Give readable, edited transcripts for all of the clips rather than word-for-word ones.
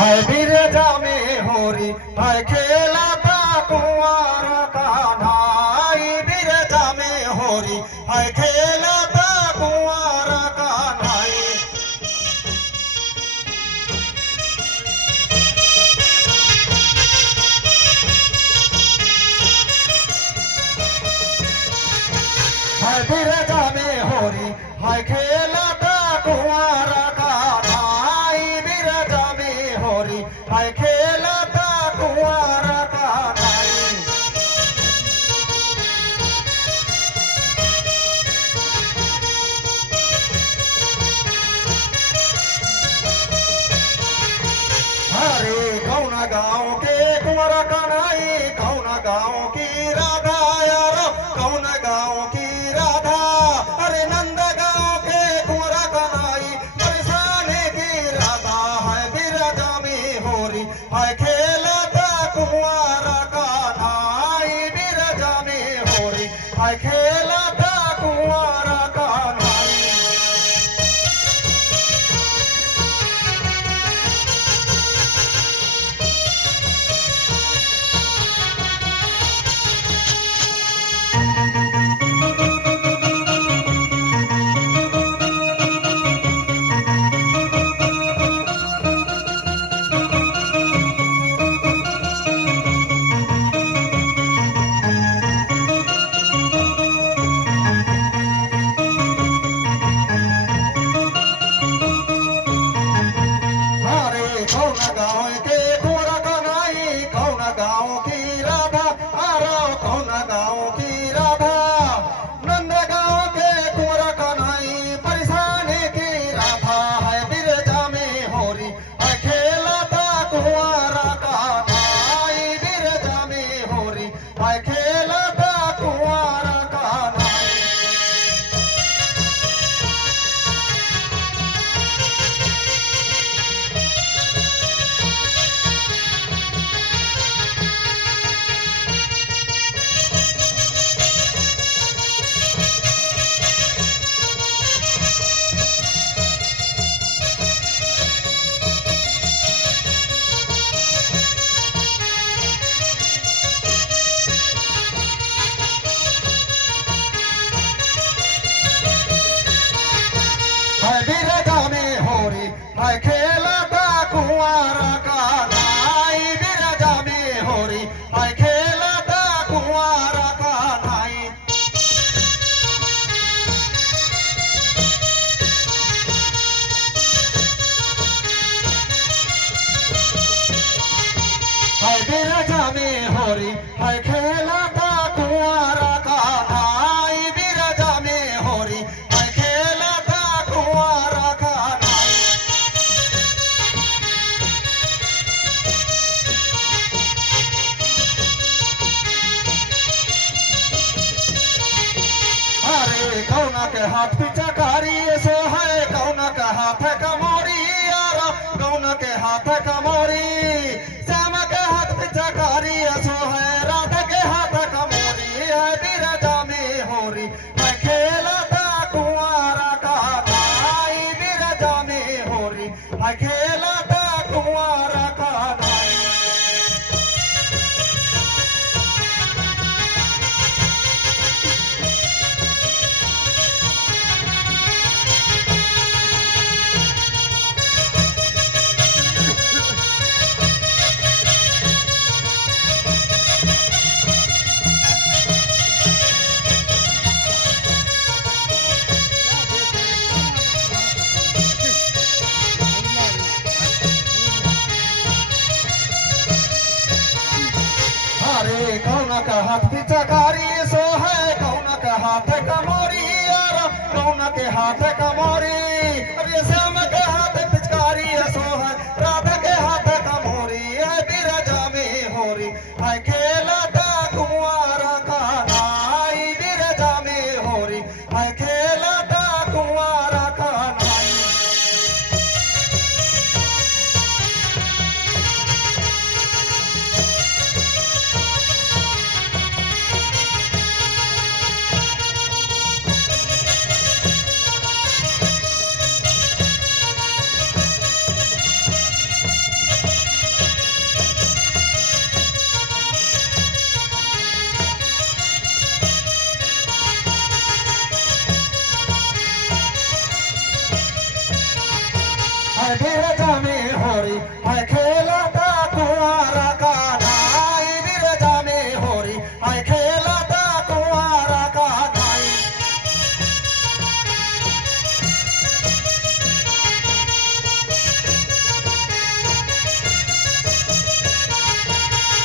हाय बिरजा में होरी हाय खेला था कुंवर कान्हा। हाय बिरजा में होरी हाय खेला था कुंवर कान्हा। हाय बिरजा में होरी हाय खेला था कुंवर कान्हा। हाय बिरजा में होरी हाय खेला था कुंवर कान्हा। अरे कौन गाँव के कुंवर कन्हई, कौन गाँव की राधा यार, कौन गाँव की राधा। अरे नंद गाँव के कुंवर कन्हई परेशानी की राधा। है बिरजा में होरी है खेला था कुंवर कान्हा। हाय बिरजा में होरी है खेला था कुंवर कान्हा। अरे कौन गाँव के कुंवर कन्हई, कौन गाँव की राधा। अरे कौन गाँव की राधा। नंद गाँव के कुंवर कन्हई परेशानी की राधा। है बिरजा में होरी है खेला था कुंवर कान्हा। हाय बिरजा में होरी है खेला था कुंवर कान्हा। है बिरजा में होरी है खेला था कुंवर कान्हा। हाय बिरजा में होरी है खेला था कुंवर कान्हा। है बिरजा में होरी है खेला था कुंवर कान्हा। हाय बिरजा में होरी है खेला था कुंवर कान्हा। अरे कौन के हाथ पिचकारी सो है, कौन के हाथ कमोरी यार, कौन के हाथ कमोरी। श्याम के हाथ पिचकारी सो है, राधा के हाथ कमोरी। है बिरजा में होरी है खेला था कुंवर कान्हा। हाय बिरजा में होरी है खेला था कुंवर कान्हा। अरे कौन का हाथ पिचकारी सो है, कौन का हाथ कमोरी यार, कौन के हाथ कमोरी। अरे श्याम के हाथ पिचकारी सो है, राधा के हाथ कमोरी। है बिरजा में होरी है खेला था कुंवर कान्हा। हाय बिरजा में होरी है खेला था कुंवर कान्हा। बिरजा में होरी हाय खेलता कुंवारा का नाई बिरजा में होरी हाय खेलता कुंवारा का नाई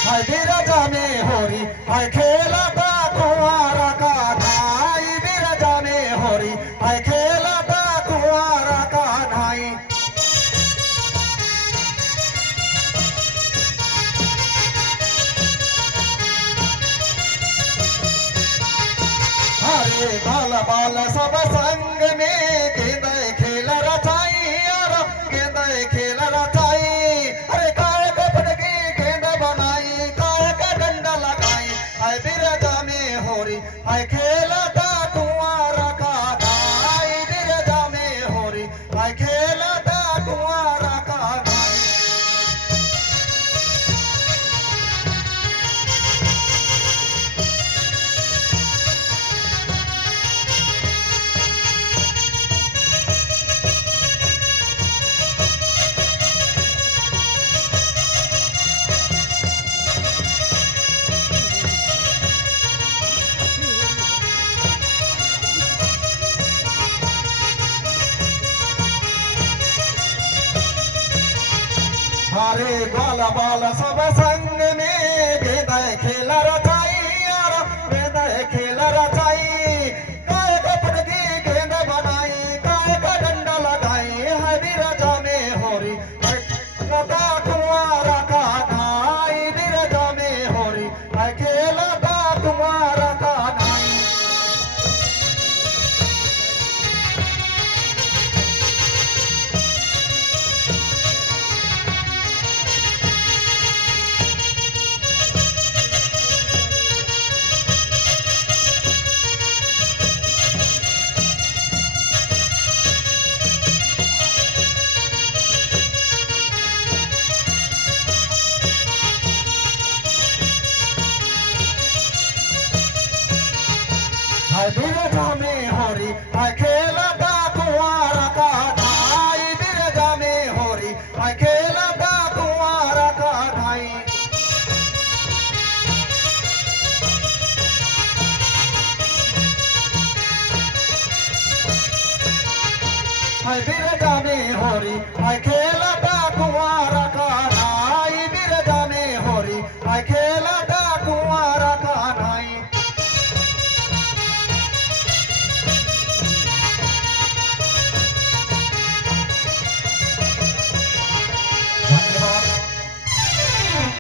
हाय बिरजा में होरी हाय खेलता कुंवारा का नाई बिरजा में होरी हाय खेलता कुंवारा का नाई अरे बाल बाल सब संग में गेंद खेल रचाई और गेंद खेल रचाई अरे काय कपड़ की गेंद बनाई काय का डंडा लगाई हाय बिरजा में होरी हाय खेलता कुंवारा का नाई बिरजा में होरी हाय खेलता कुंवारा का नाई हरे बाल बाल सब संग में गेंद खेल रचाई और गेंद खेल रचाई काय कपड़ की गेंद बनाई काय का डंडा लगाई है बिरजा में होरी लता कुंवारा का नाई बिरजा में होरी है खेलता कुंवारा का नाई हाय बिरजा में होरी हाय खेलता कुंवारा का नाई बिरजा में होरी हाय खेलता कुंवारा का नाई हाय बिरजा में होरी हाय खेल